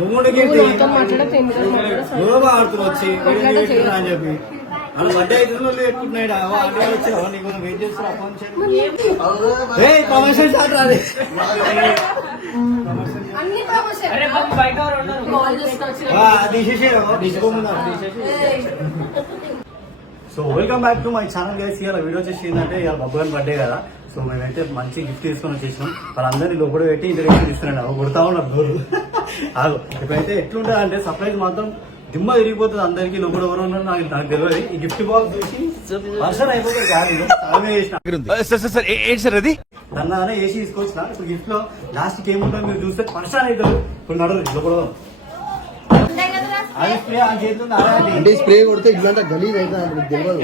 నువ్వు ఆడుతున్నావు వచ్చి అని చెప్పి అలా బడ్డే అయితే పెట్టుకుంటున్నాడు వచ్చి నీకు వెయిట్ చేస్తున్నా ప్రమోషన్ స్టార్ట్ రాదు. So welcome back to my channel guys. ఇవాళ వీడియో వచ్చేసి ఏంటంటే ఇవాళ బబ్బుగాని బర్త్డే కదా. సో మేమైతే మంచి గిఫ్ట్ తీసుకొని వచ్చేసినాం. వాళ్ళందరినీ లోపల పెట్టి ఇంటర్వ్యూ తీసుకున్నాడు. అవి కొడతా ఉన్నారు డోర్లు. ఇప్పుడైతే ఎట్లుంటుంది అంటే సర్ప్రైజ్ మాత్రం దిమ్మ తిరిగిపోతుంది అందరికి. లోపల ఎవరు ఉన్నారు నాకు తెలియదు. ఈ గిఫ్ట్ బాక్స్ చూసి పర్సన్ అయిపోతుంది కాదు అది దాన్ని ఏసీ తీసుకొచ్చిన. ఇప్పుడు గిఫ్ట్ లో లాస్ట్ ఏముంటుందో మీరు చూస్తే పర్సన్ అవుతారు. ఇప్పుడు నడరు లోపల అంటే స్ప్రే కొడితే ఇట్లా గలీజ్ అయితే తెలియదు.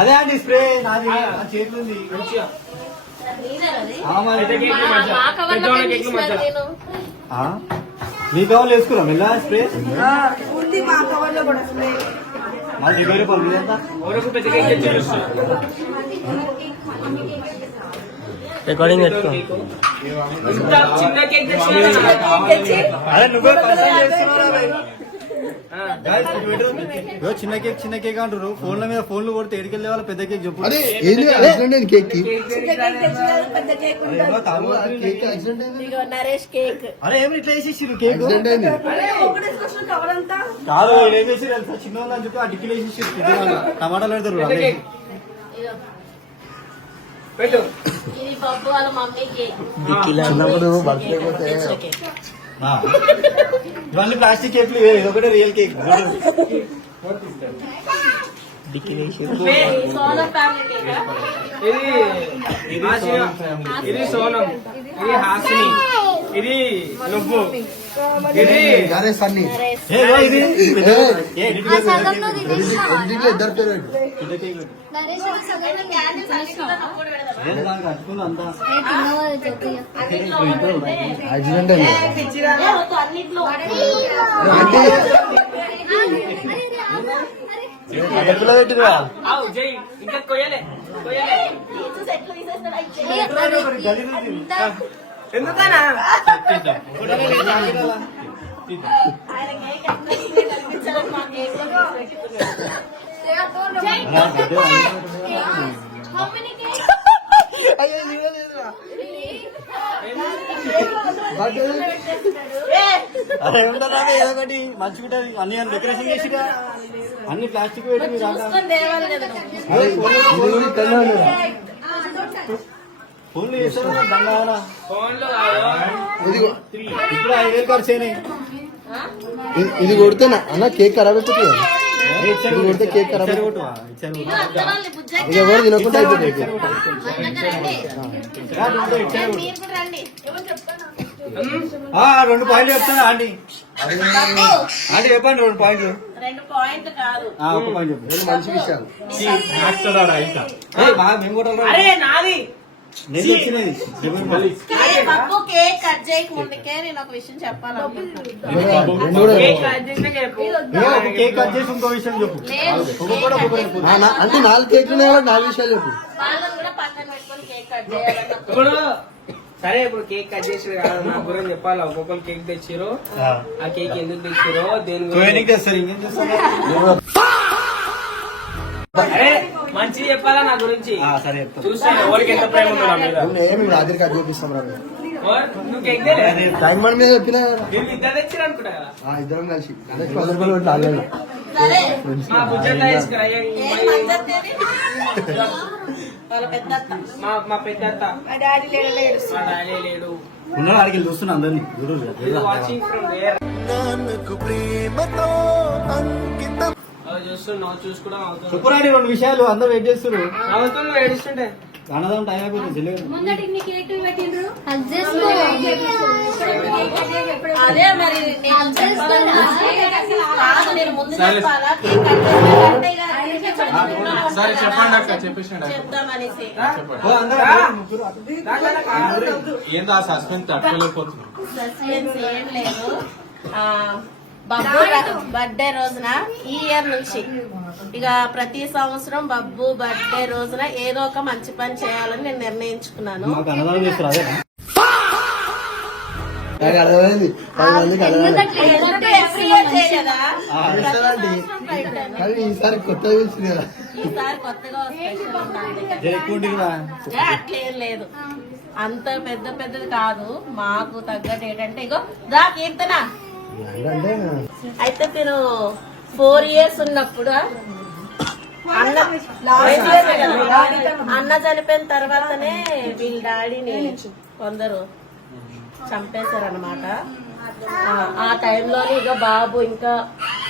అదే అండి స్ప్రే నాది చేతులు ఉంది. మీ కవర్లు వేసుకున్నాం ఇలా స్ప్రే మాది వేరే పనులు ఎంత రికార్డింగ్ పెట్టుకో. అరే నువ్వే చిన్న కేక్ అంటారు. ఫోన్ల మీద ఫోన్లు కొడితే ఎడికెళ్ళే వాళ్ళ పెద్ద కేక్ చెప్పు. అరే ఏమి ఇట్లా వేసేసారు కేక్ కాదు వేసేసి చిన్న అని చెప్పి ఆ డిక్కీలు వేసేసి టమాటాలు పెడతారు. ఇవన్నీ ప్లాస్టిక్ కేక్లు, ఇది ఒకటే రియల్ కేక్. ఇది సోనం, ఇది హాసిని, ఇది నువ్వు, ఇది సన్నీ. ఇద్దరు పేరు యాక్సిడెంట్ ఇంకా కొయ్యలే ఎందుకనా అరే ఉండరా ఏదో ఒకటి మంచిగుంటది. అన్ని డెకరేషన్ చేసిగా అన్ని ప్లాస్టిక్ పెట్టి ఫోన్లు చేస్తారు. దండ ఇప్పుడు 5,000 ఖర్చు అయినాయి. ఇది కొడితే అన్న కేక్ ఖరాబ్ అయిపోతుంది. ఇది కొడితే కేక్ ఖరాబ్ ఎవరు తినకుండా అయిపోతుంది. 2 పాయింట్లు చెప్తాను ఆంటీ. ఆంటీ చెప్పండి 2 పాయింట్లు. 2 పాయింట్లు కాదు, 1 పాయింట్ చెప్పండి. మంచి విషయాలు మేము కూడా కేక్ కట్ చేయక ముందుకే నేను ఒక విషయం చెప్పాలనుకుంటున్నాను. కేక్ కట్ చేసి ఇంకో విషయం చెప్పు. అంటే 4 కేక్లు 4 విషయాలు చెప్పు. వాళ్ళని కూడా పక్కన పెట్టుకొని కేక్ కట్ చేయాలన్న. ఇప్పుడు సరే, ఇప్పుడు కేక్ కట్ చేసి కాదు నా గురించి చెప్పాలా. ఒక్కొక్కరు కేక్ తెచ్చిరో, ఆ కేక్ ఎందుకు తెచ్చిరో, దేని అరే మంచిగా చెప్పాలా నా గురించి. చూస్తే ఎవరికి ఎంత ప్రేమ ఉందో నా మీద. రాత్రి కట్ చేపిస్తాం. నువ్వు కేక్ టైం మన మీద చెప్పినా ఇద్దరు తెచ్చిరు అనుకుంటా కదా. ఇద్దరం కలిసి మా బుజ్జంతా తీసుకురా. వాళ్ళ పెద్ద మా పెద్ద మా డాడీ లేడు. ఉన్నాడు అడిగి చూస్తున్నా అందరినీ. Watching from there. చూస్తున్నావు, చూసుకోవడం అవుతుంది. చెప్పరాడి 2 విషయాలు అందరూ వెయిట్ చేస్తున్నారు. అవుతుంది ఏడుస్తుంటే అన్నదాం టైం అయిపోతుంది. అదే మరి నేను ముందు చెప్పాలా చెప్పండి అక్క, చెప్పేసండి. చెప్దామనేసి ఏందో ఆ సస్పెన్స్ తట్టుకోలేకపోతున్నాం. సస్పెన్స్ ఏం లేదు. బబ్బు బర్త్డే రోజున ఈ ఇయర్ నుంచి ఇక ప్రతి సంవత్సరం బబ్బు బర్త్డే రోజున ఏదో ఒక మంచి పని చేయాలని నేను నిర్ణయించుకున్నాను. మాకు అన్నదానం చేస్తారు అదే నాకు అర్థమైంది 10 మందికి అర్థమైంది. Every year చేయలేదా? కానీ ఈసారి కొత్తగా పిలిచింది కదా. ఈసారి కొత్తగా స్పెషల్ ఉండాలి. ఎక్కువ అట్లేం లేదు, అంత పెద్ద పెద్దది కాదు. మాకు తగ్గట్టు ఏంటంటే ఇగో దా కీర్తన అంటే అయితే నేను 4 years ఉన్నప్పుడు అన్న చనిపోయిన తర్వాతనే వీళ్ళ డాడీని కొందరు చంపేశారనమాట. ఆ టైంలోనే ఇక బాబు ఇంకా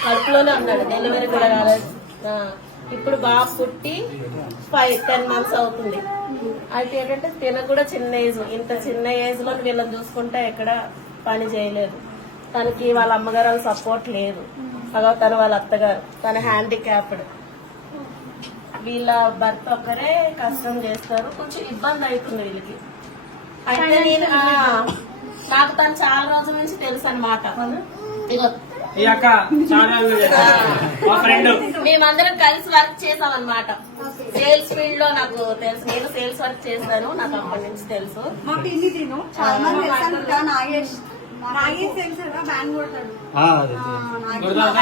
కడుపులోనే ఉన్నాడు, డెలివరీ కూడా కాలేదు. ఇప్పుడు బాబు పుట్టి 10 months అవుతుంది. అయితే ఏంటంటే తిన కూడా చిన్న ఏజ్, ఇంత చిన్న ఏజ్ లో వీళ్ళని చూసుకుంటే ఎక్కడ పని చేయలేదు. తనకి వాళ్ళ అమ్మగారు వాళ్ళ సపోర్ట్ లేదు, తన వాళ్ళ అత్తగారు, తన హ్యాండిక్యాప్డ్. వీళ్ళ భర్త ఒక్కరే కష్టం చేస్తారు, కొంచెం ఇబ్బంది అవుతుంది వీళ్ళకి. అయితే నేను నాకు తను చాలా రోజుల నుంచి తెలుసు అనమాట. ఇగో ఈ అక్క చాలా మా ఫ్రెండ్ మేమందరం కలిసి వర్క్ చేసాం అనమాట. సేల్స్ ఫీల్డ్ లో నాకు తెలుసు, నేను సేల్స్ వర్క్ చేశాను, నాకు అప్పటి నుంచి తెలుసు. మాకు ఇన్ని తిను చాలా మంది తెలుసు కదా, నాగేష్ తెలుసు కదా, బ్యాంక్ కొడతాడు.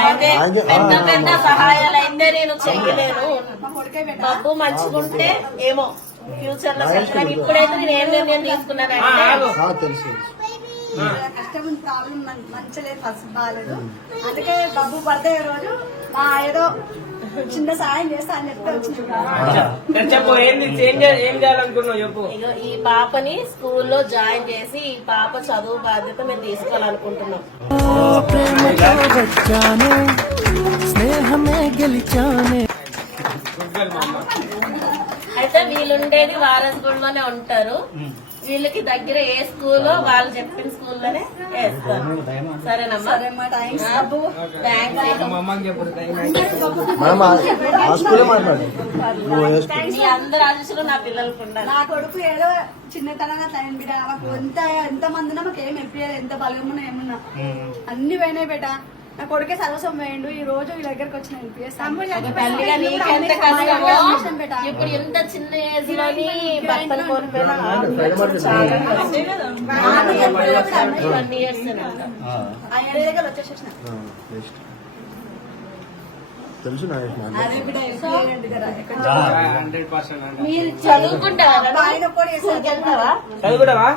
అయితే పెద్ద పెద్ద సహాయాలు అయితే నేను చెయ్యలేను. మా కొడుకే పెట్టా. డబ్బు మంచుకుంటే ఏమో ఫ్యూచర్ లో చెప్తాను. ఇప్పుడైతే నేను ఏం నిర్ణయం తీసుకున్నానంటే తెలుసు కష్టం ప్రాబ్లం మంచిలేదు, ఫస్ట్ బాగాలేదు. అందుకే బాబు బర్త్డే రోజు ఏదో చిన్న సాయం చేస్తా అని చెప్తే వచ్చింది. చెప్పు ఏంది ఏం చేయాలనుకున్నావు చెప్పు. ఇగో ఈ పాపని స్కూల్లో జాయిన్ చేసి ఈ పాప చదువు బాధ్యత మేము తీసుకోవాలనుకుంటున్నాం. అయితే వీళ్ళుండేది వారసుగూడలోనే ఉంటారు. వీళ్ళకి దగ్గర ఏ స్కూల్లో వాళ్ళు చెప్పిన స్కూల్లోనే వేస్తారు. సరేనమ్మా, సరేమ్మా, థ్యాంక్స్ బాబు. థ్యాంక్స్. మా అమ్మకి చెప్పు మనం ఆ స్కూలే మాట్లాడు. మీ అందరు ఆశీస్సులు నా పిల్లలకు ఉండాలి. నా కొడుకు ఏదో చిన్నతనంగా తన బిడ్డ, మాకు ఎంత మంది ఉన్నా మాకు ఏం ఎంపీఎల్, ఎంత బలగమున్నా ఏమున్నా అన్ని పోయినాయి బేట. నా కొడుకే సర్వస్వం వేయండు. ఈ రోజు ఈ దగ్గరకు వచ్చిన ఎంపీఎస్ తల్లిగా నీకెంత కష్టమో. ఇప్పుడు ఇంత చిన్న ఏజ్ లోని భర్తను కోల్పోయినా చాలా కష్టం. 1 years ఆయన దగ్గర వచ్చేసేసిన తెలుసు నాగేష్ అదే బిడ్డ కదా. 100%. మీరు చదువుకుంటారా? ఆయన కూడా చేస్తారు. చదువుకుంటావా? చదువుకుంటావా?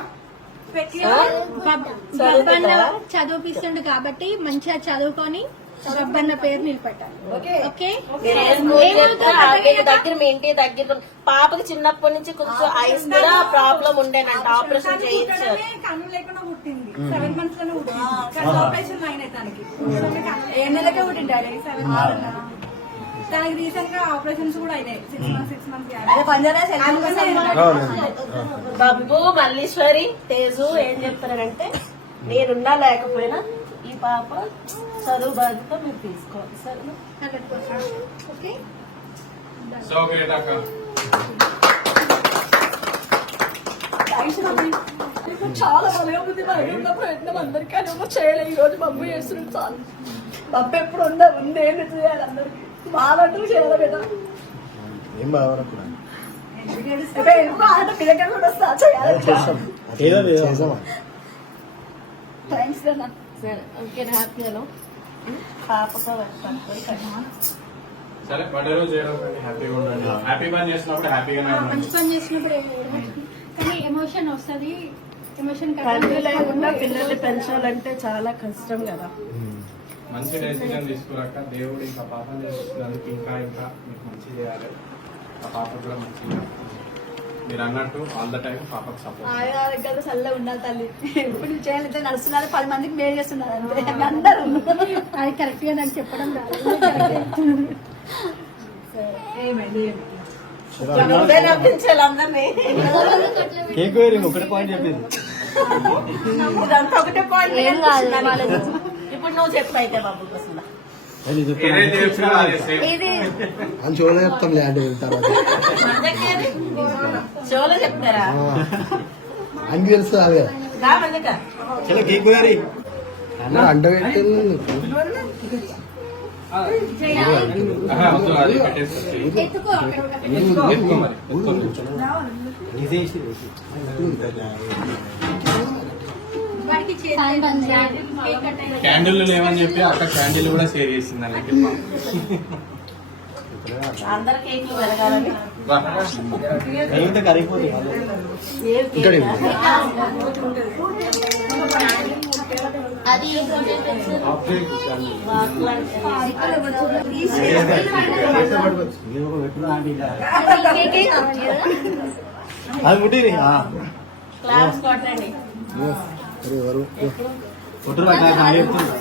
చదివిపిస్తుండు కాబట్టి మంచిగా చదువుకొని రబ్బన్న పేరు నిలబెట్టాలి. ఓకే మీరు ఏ స్కూల్ చెప్తే ఆ వీళ్ళ దగ్గర మీ ఇంటి దగ్గర పాపకి చిన్నప్పటి నుంచి కొంచెం ఐస్ కూడా ప్రాబ్లం ఉండేనంట, ఆపరేషన్ చేయించారు. కన్ను లేకుండా పుట్టింది, 7 months లోనే పుట్టింది. ఆపరేషన్ అయినాయి తనకి, 7 నెలలకే పుట్టిండాలి. 7 months తనకి రీసెంట్ గా ఆపరేషన్స్ కూడా అయినాయి. 6 months. బబ్బు, మల్లీశ్వరి, తేజు ఏం చెప్తారంటే నేనున్నా లేకపోయినా ఈ పాప చదువు బాధ్యత మీరు తీసుకోవాలి. సరేనా? 100%. ఓకే, సో గ్రేట్ అక్క. Thanks mummy. చాలా బలంగా ఉంది. ఉన్న ప్రయత్నం అందరికీ అని చేయలేదు. ఈ రోజు బబ్బు చేస్తున్నాడు చాలు. బబ్బు ఎప్పుడు ఉంది ఏంటి చేయాలి అందరికి, బాగా చేయాలి కదా. ఏం బాధపడకుండా ఆట మీ దగ్గర కూడా వస్తా చేయాలి. చేసామా. థ్యాంక్స్ కదా. సరే, ఓకే, హ్యాపీను పాపతో సరే బర్త్డే రోజు చేయడం హ్యాపీగా ఉండండి. హ్యాపీ పని చేసినప్పుడు హ్యాపీగానే ఉండండి. మంచి పని చేసినప్పుడు కానీ ఎమోషన్ వస్తుంది. ఎమోషన్ తల్లి లేకుండా పిల్లల్ని పెంచాలంటే చాలా కష్టం కదా. మంచి డెసిజన్ తీసుకురాక దేవుడు ఇంకా పాపం చేస్తున్నందుకు ఇంకా ఇంకా మీకు మంచి చేయాలి. ఆ పాప కూడా మంచిగా మీరు అన్నట్టు ఆల్ ద టైం పాపకు సపోర్ట్. ఆయన దగ్గర చల్లగా ఉండాలి తల్లి. ఎప్పుడు చేయాలంటే నడుస్తున్నారు, 10 మందికి మేలు చేస్తున్నారు అంతే అందరూ. అది కరెక్ట్ గా నాకు చెప్పడం నువ్వే నవ్వించాలి అందరినీ. కేక్ వేరింగ్ ఒకటే పాయింట్ చెప్పింది. ఇదంతా ఒకటే పాయింట్. ఇప్పుడు నువ్వు చెప్పు అయితే బాబు కోసం. ఏదైతే చెప్పినా అదే సేమ్. ఇది అని చూడ చెప్తాం ల్యాండ్ తర్వాత షోలో చెప్తారా? అంగి తెలుసు అదే రా మందిక. చలో కేక్ వేరి. అంట పెట్టింది ఆహా, వద్దు, అది పెట్టేసి ఎత్తుకో అక్కడ ఎత్తుకో మరి, ఎత్తుకో కూర్చో. తీసేసి వాడికి క్యాండిల్ లేవని చెప్పి అక్క క్యాండిల్ కూడా షేర్ చేసింది అన్నట్టు. అందరు కేకులు పెరగాలని కలిగితే కరిగిపోతుంది ఏం ఇక్కడ కేక్ ఇవ్వు. అది అది ముట్టిరి క్లాప్స్ కొట్టండి అరే ఎవరు కొట్టురు నాకు చెప్తుంది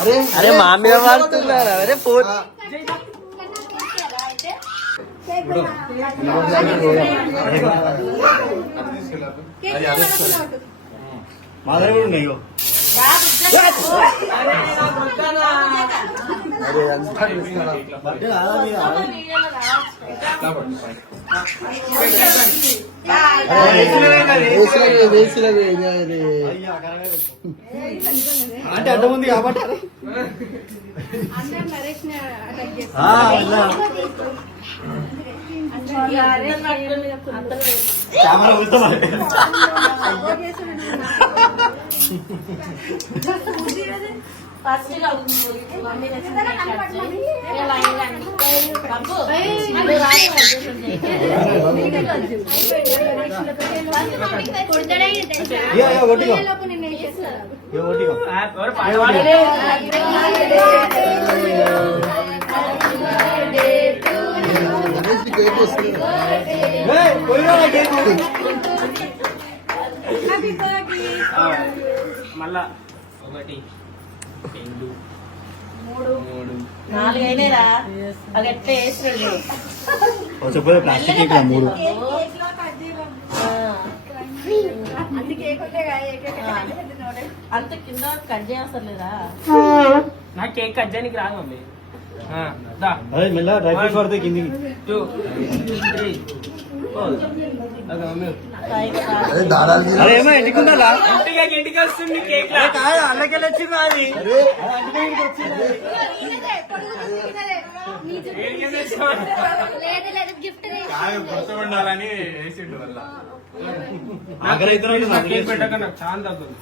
అరే అరే మా మీద వాడుతున్నారు అరే ఫోన్ అది అదే మా దగ్గర కూడా ఉన్నాయి ఇగో. అరే అంతా తీసుకురా. బర్త్డే కాదా మీది? వేసిలవి అయ్యా, కరెక్ట్గా చెప్పు. అంటే అడ్డముంది కాబట్టి ఇలా. కెమెరా ఉందా మరి? ఫస్ట్ మమ్మీ ఇగో, ఇగో, కొట్టిగో. ఇగో, కొట్టిగో. కేక్ వస్తుంది ఏయ్, పోయిరా నా కేకు. మళ్ళా ఒకటి రెండు మూడు 4 అయినాయిరా అది ఎట్లా వేసిరండి ఓ చెప్పలే ప్లాస్టిక్ కేక్ 3. అంత కింద కట్ చేస్తారు లేదా నాకు కేక్ కట్ చేయడానికి రాదు మమ్మీ దా అదే మెల్ల డ్రై ఫ్రూట్స్ పడితే కిందికి 2 3 4 ఓకే మమ్మీ అరే దాదాలు అరే ఏమో ఎందుకుందా ఇంటికి వస్తుంది కేక్ కాదు అల్లకెళ్ళి వచ్చింది అది గుర్తుపడాలని వేసిండు వల్ల ఆఖరి అయితే కేక్ పెట్టక నాకు చాలా తగ్గుతుంది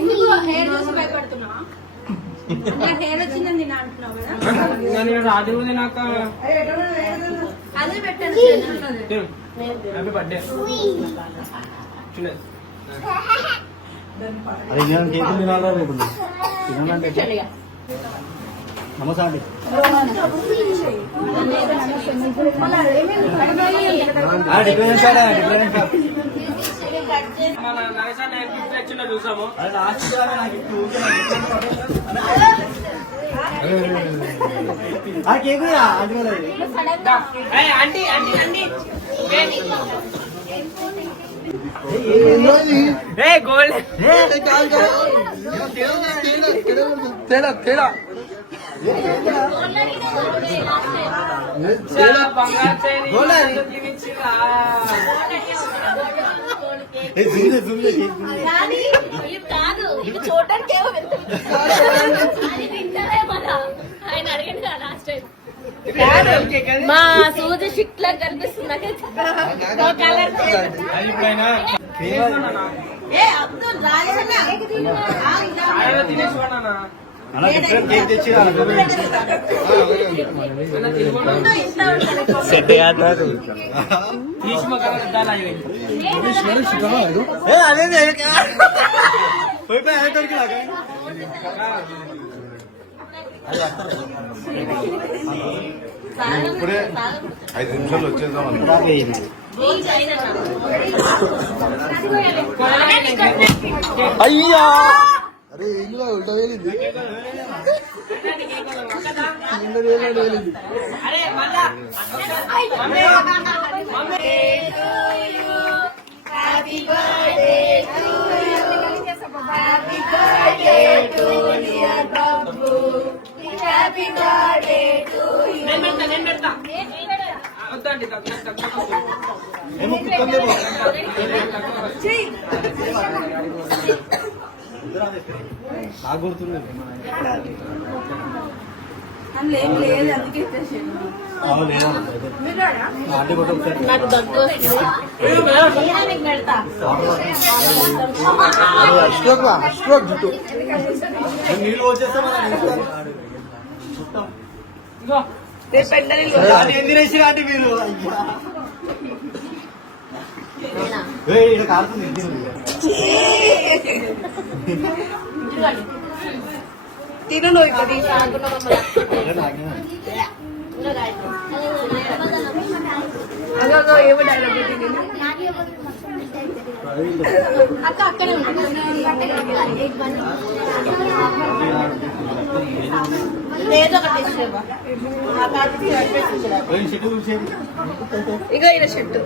ఎందుకు హెయిర్ చూసి భయపడుతున్నా హెయిర్ వచ్చిందని నేను అంటున్నావు కదా నేను రాత్రి రోజు నాకు అదే పెట్టాను హ్యాపీ బర్త్డే చిన్నది అరే నేను కేక్ తినాలా రేపు తినాలంటే నమస్తే అండి డిఫరెన్స్ మన నరేష్ అన్న గిఫ్ట్ వచ్చిందో చూసాము కేక్ ఆంటీ ఆంటీ ఆంటీ ఏ గోల్డ్ తేడా తేడా బంగారు కాదు ఇది చూడడానికి ఏమో ఆయన అడిగింది కదా లాస్ట్ టైం మా సూది షిక్ లా కనిపిస్తుంది కలర్ ఏ అబ్దుల్ తినేసుకోండి కేక్ తెచ్చి సెట్ కాదు తీసుకో అదే పోయిపోయి దొరికి ఇప్పుడే 5 నిమిషాలు వచ్చేద్దాం అయ్యా అరే ఇంట్లో ఉల్టా వేలింది అరే మళ్ళా నేను పెడతా వద్దండి నాకు గుర్తుంది. అందులో ఏం లేదు, అందుకే ఇచ్చేసాను. నాకు దగ్గు వస్తుంది. నీకు పెడతా. స్ట్రోక్ జుట్టు నీళ్ళు వచ్చేస్తే తినేసి రాండి మీరు. ఇక్కడ కారుతుంది. తినను ఇప్పుడు ఏమో డైలాగ్ అక్క అక్కడే ఏదో ఒకటి ఇచ్చేవా ఇక ఈయన షర్టు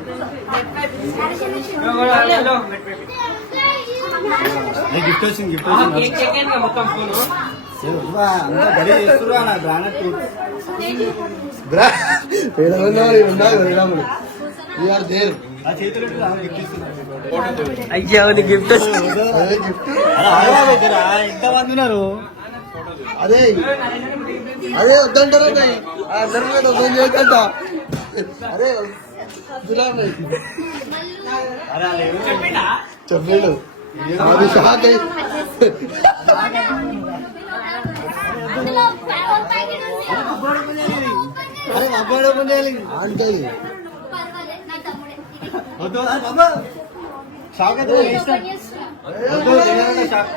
గిఫ్ట్ వచ్చింది. గిఫ్ట్ వచ్చింది. మొత్తం ఫోను గడి చేస్తున్నా నా బ్రాండ్ ఆ చేతులు గిఫ్ట్ ఇస్తున్నారు. అయ్యా గిఫ్ట్ ఎంత మంది ఉన్నారు. అదే అదే వద్దంటారు అందరి మీద వద్దని చేయకంట. అరే చెప్పాడు అది షాక్ అయి అరే అబ్బాయి ఓపెన్ చేయాలి అంటే వద్దు బాబా షాక్ అయితే షాక్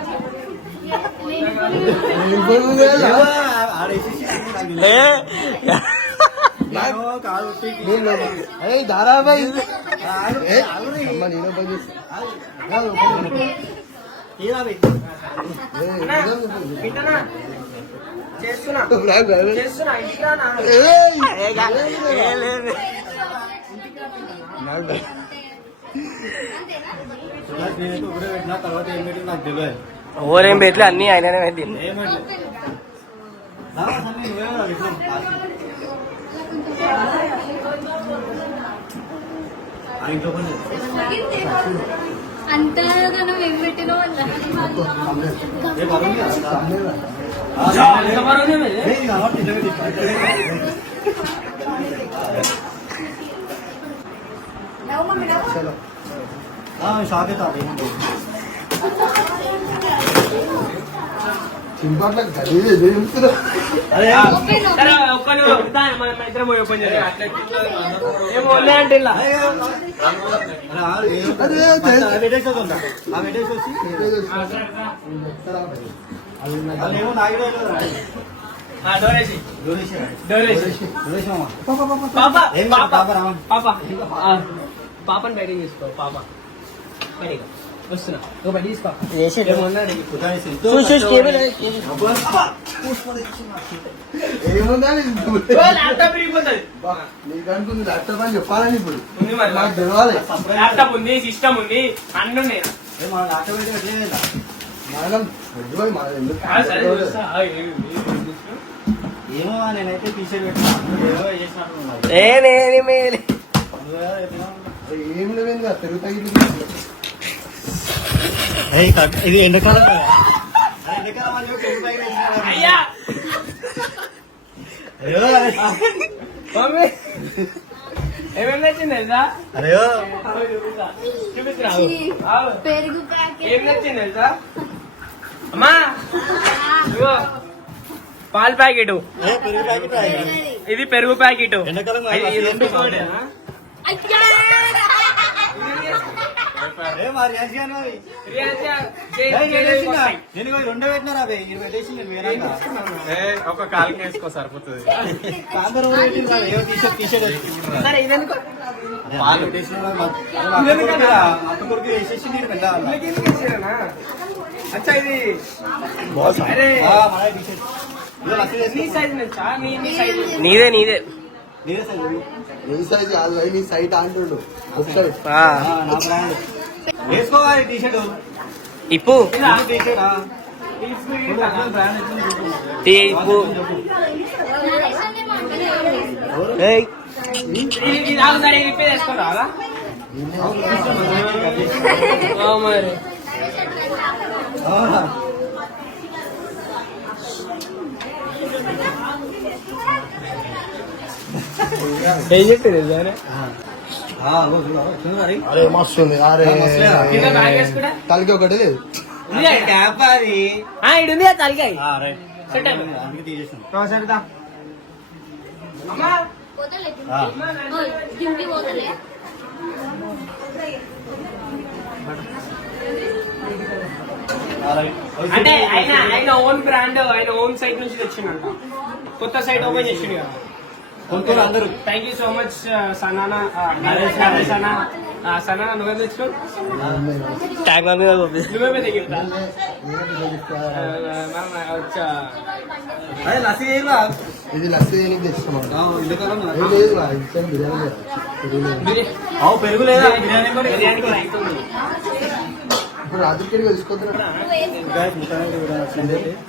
ధారాబాయి నేను పని చేస్తున్నా పెట్టిన తర్వాత ఏం పెట్టి నాకు తెలియదు. ఓరేం పెట్లే అన్ని ఆయననే పెట్టింది. అంతగానో ఏం పెట్టినో షాక్ అవుతుంది. చింపాట్ల అరే ఇద్దరం పోయి ఓపెన్ చేయాలి. ఏమో అంటే అదేమో నాయుడు పాపని బయట తీసుకో. పాప బయట వస్తున్నా బయట తీసుకో. ల్యాప్టాప్ ఇరిగిపోతుంది. నీకు అనుకుంది ల్యాప్టాప్ అని చెప్పాలని ఇప్పుడు ఉంది మరి నాకు తెలవాలి. ల్యాప్టాప్ ఉంది, సిస్టమ్ ఉంది, అన్ని ఉన్నాయి. మనం ఎందుకు ఏమో నేనైతే టీషర్ట్ పెట్టినా ఏమో చేసినట్టు ఏం లేవు పెరుగుతాయి. ఇది ఎండాకాలం కదా. ఎండాకాలం అని చెప్పి అయ్యా మమ్మీ ఏమేమి నచ్చింది తెలుసా? అరే చూపిస్తున్నావు పెరుగు ఏం నచ్చింది తెలుసా? అమ్మా ఇగో పాల ప్యాకెట్, ఇది పెరుగు ప్యాకెట్. ఎండాకాలం నేను రెండో పెట్టినారా అవి ఇది పెట్టేసి నేను వేరే ఒక కాలుకి వేసుకో సరిపోతుంది. టీషర్ట్ సరే ఇదెందుకు అత్త కొడుకు వేసేసి నేను వెళ్ళాలి. అచ్చా ఇది అరే నీ సైజ్ నుంచా? నీ సైజ్ నీదే నీదే నీ సైజ్ కాదు నీ సైట్ అంటుండు. నా బ్రాండ్ వేసుకోవాలి టీ షర్ట్ ఇప్పు టీ షర్ట్ ఇప్పు వేసుకోరా మరి ఏం చెప్పేది సరే అరే మస్తు ఉంది. అరే తలకి ఒకటి లేదు. ఇడుంది తలకాయ అందుకే తీసేసాను అంటే ఆయన ఓన్ బ్రాండ్ ఆయన ఓన్ సైట్ నుంచి తెచ్చిండంట కొత్త సైట్ ఓపెన్ చేసిండు కదా కొనుక్కోరు అందరూ. థ్యాంక్ యూ సో మచ్ సనానా సనా నువ్వేం తెచ్చుకో నువ్వే దగ్గర లస్సీ ఇది లస్సీ దేనికి తెచ్చుకున్నాం. పెరుగు లేదా బిర్యానీ కూడా బిర్యానీ కూడా అవుతుంది ఇప్పుడు రాత్రికి తెలుసుకుంటున్నా.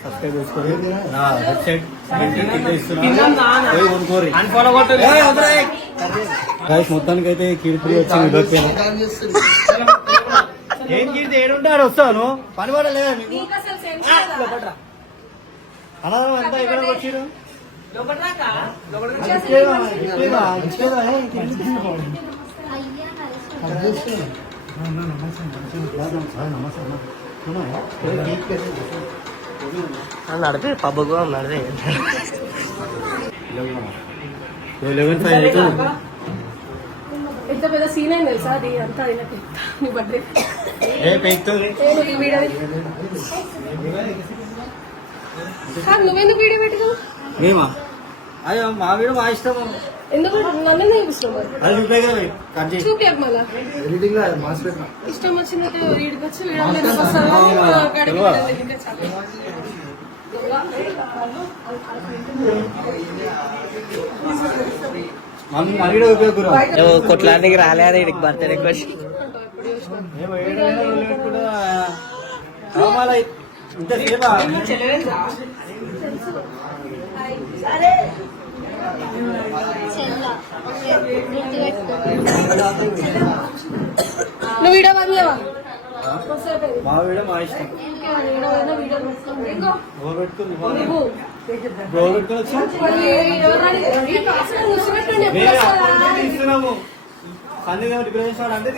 సబ్స్క్రైబ్ చేసుకోండి. అన్ఫాలో కొట్టు మొత్తానికి అయితే కీర్తి వచ్చింది. ఏం కీర్తి ఏడుంటాడు వస్తాను పని పడలేదా మీకు నీకు అసలు సెన్స్ లేదా? అన్నదం ఎంత ఇక్కడ వచ్చారు నడిపి పబ్బకు నడిపి 11:05 ఎంత పెద్ద సీన్ అయింది తెలుసా అది అంతా అయినట్టు నీ బర్త్డే నువ్వెందుకు వీడియో పెట్టుకో మేమా అయ్యో మా వీడు మా ఇష్టం ఎందుకు నన్ను చూపిస్తున్నావు అది చూపే కదా కట్ చేసి చూపించకు మళ్ళా ఎడిటింగ్ లో మాస్ పెట్టిన. ఇష్టం వచ్చినట్టు వీడికి వచ్చి వీడియో మరీ ఉపయోగ కొట్లానికి రాలేదు ఇడికి బర్త్డే క్వశ్చన్ ఇంత సేపా నువ్వు వీడియో బందేవా మా వీడు మా ఇష్టం గోల్ పెట్టుకుని వచ్చా మేము అప్పుడు తీసుకున్నాము సండే డిప్రెషన్ అంటే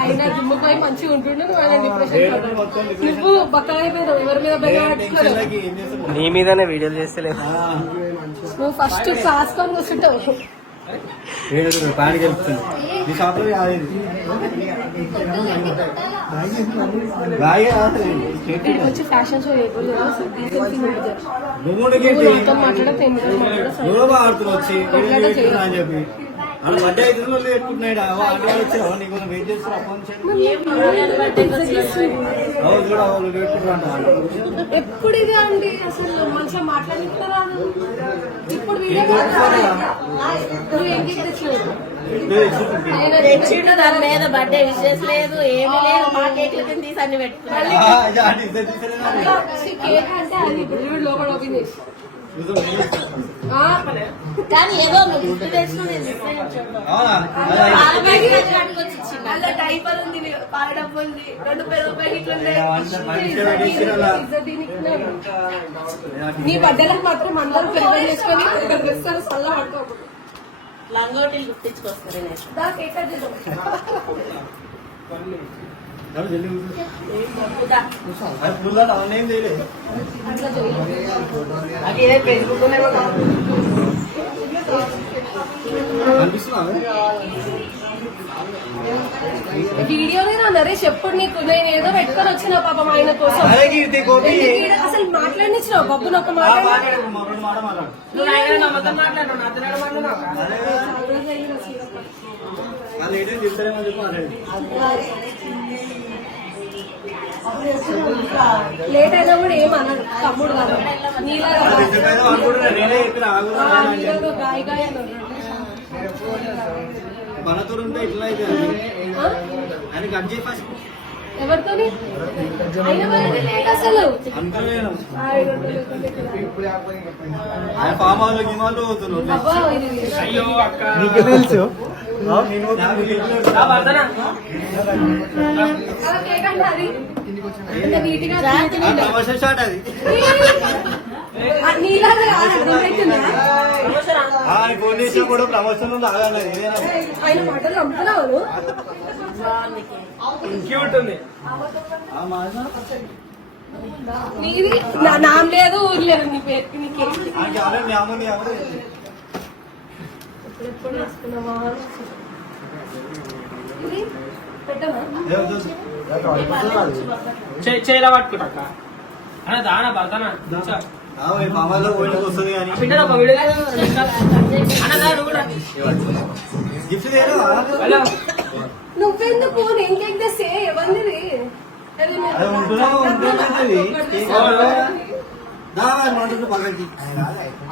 ఆయన జిమ్ పోయి మంచిగా ఉంటుండే నువ్వు ఆయన డిప్రెషన్ నువ్వు బక్కగా అయిపోయినావు ఎవరి మీద బెగ్గ పట్టుకోలేవు నీ మీదనే వీడియోలు చేస్తలేవు నువ్వు ఫస్ట్ కాసుకొని కూర్చుంటావు ప్యాన్ గెలుపుతుంది ఈ షాప్ లో వచ్చి ఫ్యాషన్ షో ఆడుతున్నా వచ్చి అని చెప్పి అలా బర్త్డే అయితే వాళ్ళు పెట్టుకుంటున్నాడు ఆటో వచ్చావు నీకు వెయిట్ చేస్తున్నా ఎప్పుడు ఇదే అండి అసలు మంచిగా మాట్లాడుతున్నారా ఇప్పుడు వీడియో నువ్వు ఏం తెచ్చినావు తెచ్చిండు దాని మీద బర్త్డే విషెస్ లేదు ఏమీ లేదు మా కేక్ల కింద తీసి అన్ని పెట్టుకున్నాడు కేక్ అంటే అది ఇప్పుడు లోపల ఓపెన్ చేసి కానీ ఏదో నువ్వు గుర్తు తెచ్చిన నేను అలా డైపర్ ఉంది పాల డబ్బు ఉంది 2 ప్యాకెట్లు నీ బర్త్డేలకు మాత్రం అందరూ ప్రిపేర్ చేసుకొని డ్రెస్సర్ సల్లా పట్టుకోకూడదు లంగోటీలు గుర్తించుకొస్తారు వీడియోనే నా నరేష్ ఎప్పుడు నీకు నేను ఏదో పెట్టుకొని వచ్చిన పాపం ఆయన కోసం అసలు మాట్లాడినిచ్చినావు బబ్బుని ఒక మాట లేట్ అయినా కూడా ఏమన్నాడు తమ్ముడు కాదు నీలాగా గాయ గాయ అన్నాడు మనతో ఉంటే ఇట్లా అయితే ఆయన కట్ చేయి ఫస్ట్ ఎవరితోని అయినా వాళ్ళకి లేట్ అసలు అనుకోలేను ఆయన ఫామ్ హౌస్ గిమాలు పోతున్నాడు అబ్బా ఇది అయ్యో అక్క నీకే తెలుసు అలా కేక్ అంటే అది ఇంత నీట్గా సమస్య స్టార్ట్ అది నీలాగా అర్థమవుతుందా ఆయన ఫోన్ చేసినా కూడా ప్రమోషన్ ఆగాలి ఆయన మాటలు నమ్ముతున్నావు క్యూట్ ఉంది నీది నామ లేదు ఊరు లేదు నీ పేరు నీ కేక్ ఎప్పుడు వేసుకున్నావా ఇది పెట్టమా చేలా పట్టుకుంటా అక్క అన్న దానా బతానా మామూలు పోయినకి వస్తుంది కానీ పిల్లలు ఒక వీడియో అన్న దా నువ్వు కూడా గిఫ్ట్ లేదు హలో నువ్వెందుకు నేను కేక్ తెస్తే ఎవరిది అది ఉంటున్నావు ఉంటుంది పక్కకి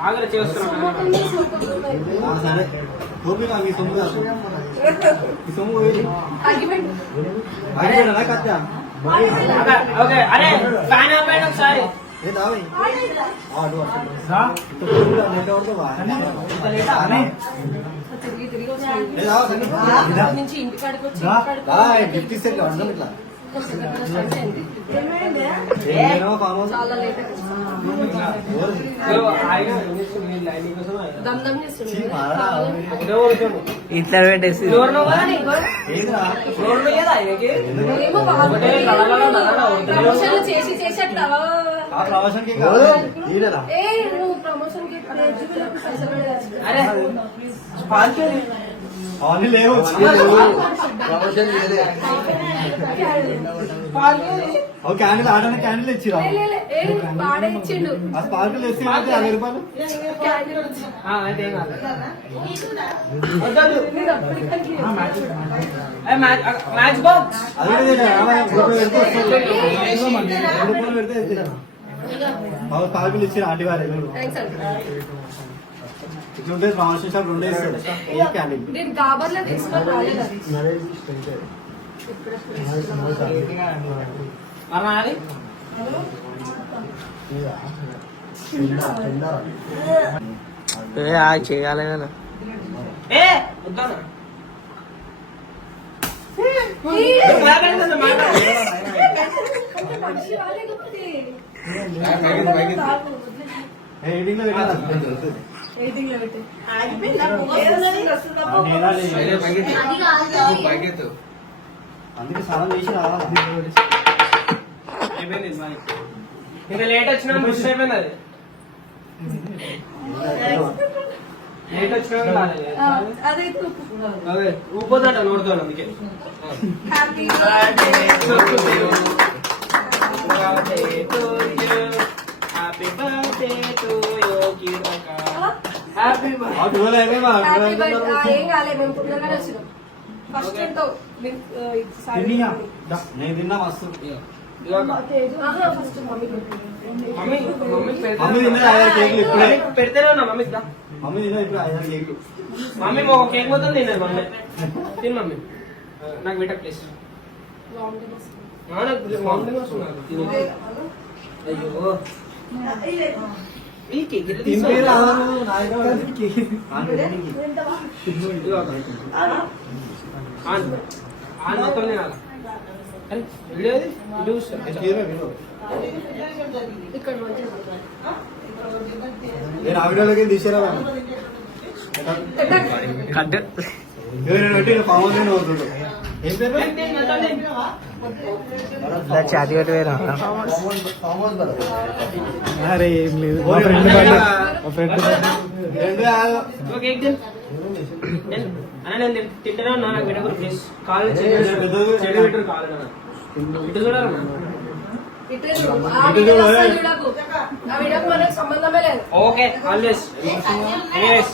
ఆగ్రహ చేస్తున్నాను సరే ఓపిక మీ సొమ్ము కాదు ఈ సొమ్ము పోయి అడిగాడా కత్తా ఓకే అరే ఫ్యాన్ ఆపండి ఒకసారి ఏ దావి నుంచి ఇంటికాడికి వచ్చి గిఫ్ట్ ఇస్తే అందరం ఇట్లా చాలా లేట్ దమ్ దమ్ చేస్తుంది ఇట్లా పెట్టేసి ఏమో ప్రమోషన్ చేసి చేసి అట్లా ప్రమోషన్ కి ఏ నువ్వు ప్రమోషన్ కి పైసలు అరే అవన్నీ లేవు ప్రమోషన్ చేయలే క్యాండిల్ ఆడడానికి క్యాండిల్ ఇచ్చిరా వాడే ఇచ్చిండు ఆ స్పార్కులు వేస్తే 50 రూపాయలు క్యాండిల్ వచ్చి అదేం కాదు మ్యాచ్ బాక్స్ అది స్పార్కులు ఇచ్చిన ఆంటీ వారే థ్యాంక్స్ అండి ఇట్లుంటే ప్రమోషన్ షాప్ 2 ఇస్తాడు ఏ క్యాండిల్ నేను గాబర్లో తీసుకొని రాలేదు అది మరి చేయాలి కదా ఏ వద్దానా మనిషి వాళ్ళే గొప్పది. ఎడిటింగ్ లో పెట్టాలి ఎడిటింగ్ లో పెట్టి అందుకే స్నానం చేసి రావాలి ఇంకా లేట్ వచ్చినా మిస్ అయిపోయింది అది లేట్ వచ్చినా అదే అదే ఊపోదట నోడుతాను అందుకే happy happy birthday to you కిరక హ్యాపీ హ్యాపీ బర్త్డే ఏం కాలే మేము తొందరగానే వచ్చినాం ఫస్ట్ ఏంటో నేను తిన్నా మస్తు ఫస్ట్ మమ్మీ మమ్మీ మమ్మీ తిన్నది 5 కేకులు ఇప్పుడే పెడితేనే ఉన్నా మమ్మీ మమ్మీ తిన్నది ఇప్పుడు 5 కేకులు మమ్మీ ఒక కేక్ మొత్తం తిన్నది మమ్మీ తిను మమ్మీ నాకు పెట్ట ప్లీజ్ అయ్యో ఈ కేక్ తింటే రాదు మొత్తం తినాలి అరే వీడియో ఇక్కడ నేను ఆ వీడియోలోకి తీసారా పెట్టి పాము అవుతుండు ఏం పేరు చాటి పెట్టి వేరా అరే ఏం లేదు మా ఫ్రెండ్ కేక్ తిను అన్న నేను తింటాను అన్న నాకు పెట్టకూడదు ప్లీజ్ కాలు చెడు పెట్టరు కాలు ఇటు చూడాలన్నా మనకు సంబంధమే లేదు ఓకే ఆల్వేస్ ఎనీవేస్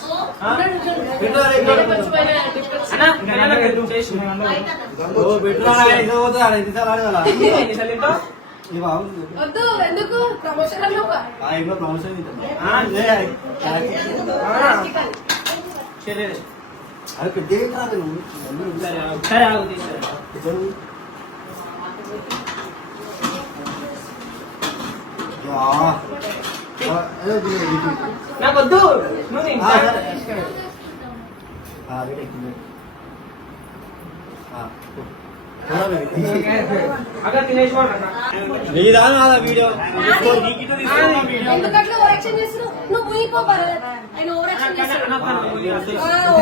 వద్దు ఎందుకు ప్రమోషన్ ప్రమోషన్ అది పెద్ద కాదు సరే ఒకసారి ఆగు తీసుకో. నాకు వద్దు నువ్వు తిను. అక్కడ తినేసి వీడియో ఎందుకంటే ఓవర్ యాక్షన్ చేస్తున్నావు నువ్వు మునిగిపో పర్వాలేదు ఆయన ఓవర్ యాక్షన్ చేస్తున్నావు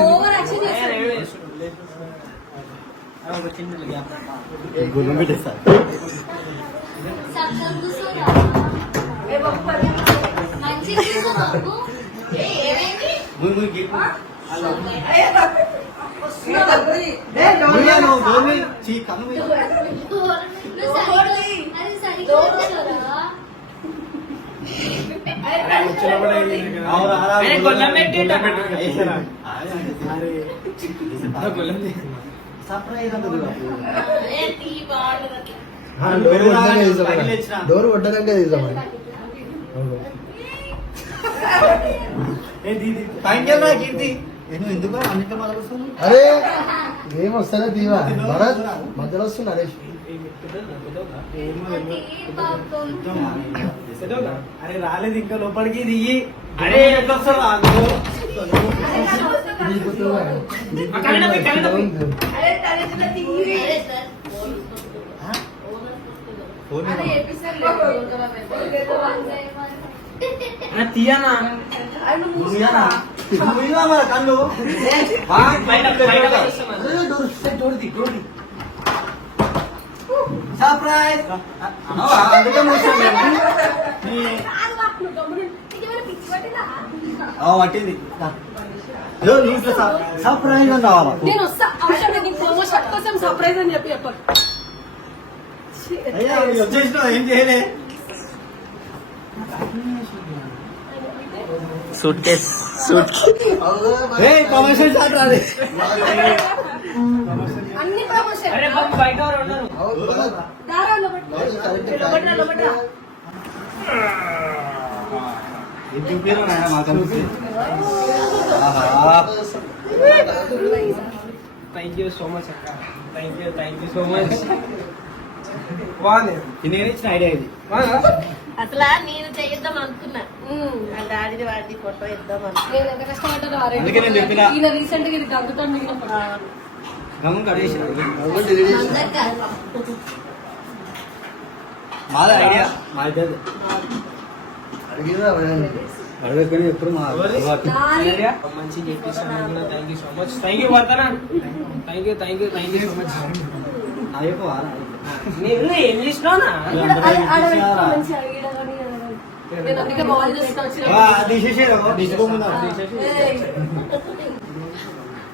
ఓవర్ యాక్షన్ చేస్తున్నావు గుర్రం పెట్టేస్తా గొల్లం పెట్టిండు. డోర్ కొట్టడానికి తీసామని కీర్తి ఎందుకు అన్నింటిలో మొదలు అరే ఏం వస్తానే తీవా భరత్ మధ్యలో వస్తుంది నరేష్ అరే రాలేదు ఇంకా లోపలికి దిగి అరే ఎట్లా వస్తావా? తీయనా కళ్ళు సర్ప్రైజ్ అందుకే పట్టింది సర్ప్రైజ్ అన్నావా నేను వస్తా అవసరం లేదు ప్రమోషన్ కోసం సర్ప్రైజ్ అని చెప్పి చెప్పాలి అయ్యా వచ్చేసిన ఏం చేయలే suit case suit commercial shot రాలే అన్ని ప్రమోషన్ అరే బాబు బయట ఎవరు ఉన్నారు? దారాల్లో లోపట్రా ఏం చూపారు మాకు అనిపిస్తుంది థ్యాంక్ యూ సో మచ్ అక్క. Thank you so much. బాగుంది. నేను ఇచ్చిన ఐడియా ఇది అసలు నేను చేద్దాం అనుకున్నా ఆ డాడీది వాడి ఫోటో ఇద్దాం అనుకున్నా. నేను ఎంత కష్టపడ్డాను అందుకే నేను చెప్పిన. ఈయన రీసెంట్ గా ఇది దగ్గుతాడు మిగిలిన గమనం కడేసిన అందరికీ మాది ఐడియా మా ఇద్దరు అడిగినా అడగకొని ఎప్పుడు మా మంచి చెప్పేసాను. Thank you so much. Thank you వర్తనా. Thank you so much. అయిపోవా నేను ఏం చేసినావునా? నేను అందుకే బాల్ చేస్తున్నా తీసేసేదా తీసుకోకుండా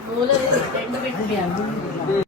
మూల రెండు పెట్టి